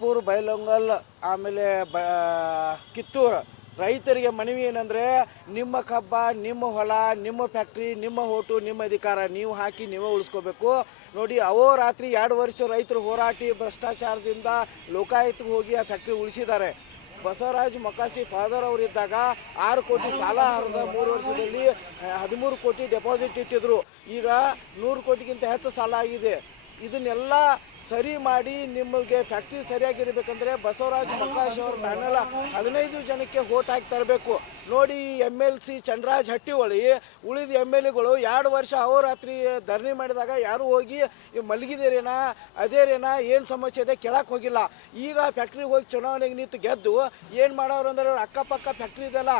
ಶಹಾಪುರ ಬೈಲೊಂಗಲ್ ಆಮೇಲೆ ಕಿತ್ತೂರು ರೈತರಿಗೆ ಮನವಿ ಏನಂದರೆ ನಿಮ್ಮ ಕಬ್ಬ ನಿಮ್ಮ ಹೊಲ ನಿಮ್ಮ ಫ್ಯಾಕ್ಟ್ರಿ ನಿಮ್ಮ ಹೋಟು ನಿಮ್ಮ ಅಧಿಕಾರ ನೀವು ಹಾಕಿ ನೀವೇ ಉಳಿಸ್ಕೋಬೇಕು ನೋಡಿ. ರಾತ್ರಿ 2 ವರ್ಷ ರೈತರು ಹೋರಾಟಿ ಭ್ರಷ್ಟಾಚಾರದಿಂದ ಲೋಕಾಯುಕ್ತಕ್ಕೆ ಹೋಗಿ ಆ ಫ್ಯಾಕ್ಟ್ರಿ ಉಳಿಸಿದ್ದಾರೆ. ಬಸವರಾಜ್ ಮೊಕಾಸಿ ಫಾದರ್ ಅವರಿದ್ದಾಗ 6 ಕೋಟಿ ಸಾಲ ಹರಿದ 3 ವರ್ಷದಲ್ಲಿ 13 ಕೋಟಿ ಡೆಪಾಸಿಟ್ ಇಟ್ಟಿದ್ರು. ಈಗ 100 ಕೋಟಿಗಿಂತ ಹೆಚ್ಚು ಸಾಲ ಆಗಿದೆ. ಇದನ್ನೆಲ್ಲ ಸರಿ ಮಾಡಿ ನಿಮಗೆ ಫ್ಯಾಕ್ಟ್ರಿ ಸರಿಯಾಗಿರ್ಬೇಕಂದ್ರೆ ಬಸವರಾಜ್ ಮೊಕಾಶಿ ಅವ್ರ ಪ್ಯಾನಲ್ 15 ಜನಕ್ಕೆ ವೋಟ್ ಹಾಕಿ ತರಬೇಕು. ನೋಡಿ MLC ಚಂದ್ರರಾಜ್ ಹಟ್ಟಿಹೊಳಿ ಉಳಿದ MLAಗಳು 2 ವರ್ಷ ರಾತ್ರಿ ಧರಣಿ ಮಾಡಿದಾಗ ಯಾರು ಹೋಗಿ ಮಲಗಿದೇರೇನಾ ಅದೇರೇನಾ ಏನು ಸಮಸ್ಯೆ ಇದೆ ಕೇಳಕ್ಕೆ ಹೋಗಿಲ್ಲ. ಈಗ ಫ್ಯಾಕ್ಟ್ರಿಗೆ ಹೋಗಿ ಚುನಾವಣೆಗೆ ನಿಂತು ಗೆದ್ದು ಏನು ಮಾಡೋರು ಅಂದ್ರೆ ಅವ್ರು ಅಕ್ಕಪಕ್ಕ ಫ್ಯಾಕ್ಟ್ರಿ ಇದೆಲ್ಲ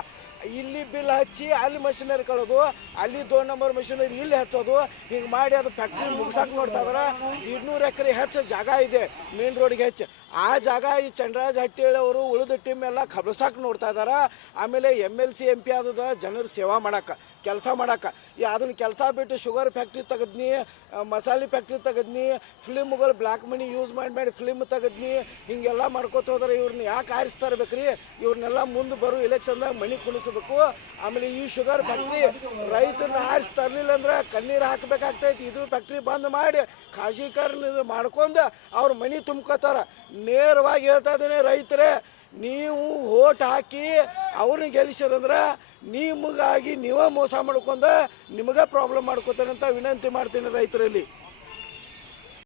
ಇಲ್ಲಿ ಬಿಲ್ ಹಚ್ಚಿ ಅಲ್ಲಿ ಮಷಿನರಿ ಕಳೋದು, ಅಲ್ಲಿ 2 ನಂಬರ್ ಮಷಿನರಿ ಇಲ್ಲಿ ಹಚ್ಚೋದು, ಹಿಂಗೆ ಮಾಡಿ ಅದು ಫ್ಯಾಕ್ಟ್ರಿ ಮುಗಿಸಕ್ಕೆ ನೋಡ್ತಾ ಇದಾರೆ. 200 ಎಕರೆ ಹೆಚ್ಚು ಜಾಗ ಇದೆ ಮೇನ್ ರೋಡ್ಗೆ ಹೆಚ್ಚು. ಆ ಜಾಗ ಈ ಚಂದ್ರರಾಜ್ ಹಟ್ಟಿಹೊಳಿ ಅವರು ಉಳಿದ ಟೀಮ್ ಎಲ್ಲ ಖಬರ್ಸಕ್ಕೆ ನೋಡ್ತಾ ಇದ್ದಾರೆ. ಆಮೇಲೆ MLC MP ಆದದ ಜನರ ಸೇವಾ ಮಾಡಕ್ಕೆ ಕೆಲಸ ಮಾಡಕ್ಕೆ ಅದನ್ನ ಕೆಲಸ ಬಿಟ್ಟು ಶುಗರ್ ಫ್ಯಾಕ್ಟ್ರಿ ತೆಗೆದ್ನಿ, ಮಸಾಲೆ ಫ್ಯಾಕ್ಟ್ರಿ ತೆಗೆದ್ನಿ, ಫಿಲ್ಮ್ಗಳು ಬ್ಲ್ಯಾಕ್ ಮನಿ ಯೂಸ್ ಮಾಡಿ ಫಿಲ್ಮ್ ತೆಗೆದ್ನಿ, ಹಿಂಗೆಲ್ಲ ಮಾಡ್ಕೋತ ಹೋದ್ರೆ ಇವ್ರನ್ನ ಯಾಕೆ ಆರಿಸ್ತಾ ಇರ್ಬೇಕ್ರಿ? ಇವ್ರನ್ನೆಲ್ಲ ಮುಂದೆ ಬರೋ ಎಲೆಕ್ಷನ್ದಾಗ ಮಣಿ ಕುಣಿಸ್ಬೇಕು. ಆಮೇಲೆ ಈ ಶುಗರ್ ಫ್ಯಾಕ್ಟ್ರಿ ರೈತರನ್ನ ಆರಿಸ್ತಾ ಇರಲಿಲ್ಲ ಅಂದ್ರೆ ಕಣ್ಣೀರು ಹಾಕಬೇಕಾಗ್ತೈತಿ. ಇದು ಫ್ಯಾಕ್ಟ್ರಿ ಬಂದ್ ಮಾಡಿ ಖಾಸಗೀಕರಣ ಮಾಡ್ಕೊಂಡು ಅವ್ರ ಮನಿ ತುಂಬ್ಕೋತಾರ. ನೇರವಾಗಿ ಹೇಳ್ತಾ ಇದ್ದೇನೆ, ರೈತರೇ ನೀವು ಓಟ್ ಹಾಕಿ ಅವ್ರನ್ನ ಗೆಲ್ಲಿಸಿರಂದ್ರೆ ನಿಮಗಾಗಿ ನೀವೇ ಮೋಸ ಮಾಡ್ಕೊಂಡು ನಿಮಗೆ ಪ್ರಾಬ್ಲಮ್ ಮಾಡ್ಕೋತಾರೆ ಅಂತ ವಿನಂತಿ ಮಾಡ್ತೀನಿ ರೈತರಲ್ಲಿ.